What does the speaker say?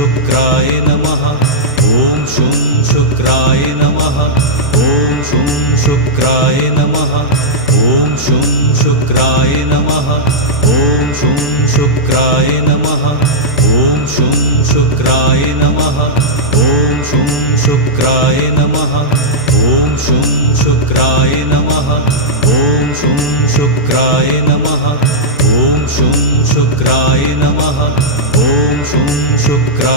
शुक्राय नमः ॐ शुं शुक्राय नमः ॐ शुं शुक्राय नमः ॐ शुं शुक्राय नमः ॐ शुं शुक्राय नमः ॐ शुं शुक्राय नमः ॐ शुं शुक्राय नमः ॐ शुं शुक्राय नमः ॐ शुं शुक्राय नमः ॐ शुं शुक्राय नमः ॐ शुं शुक्राय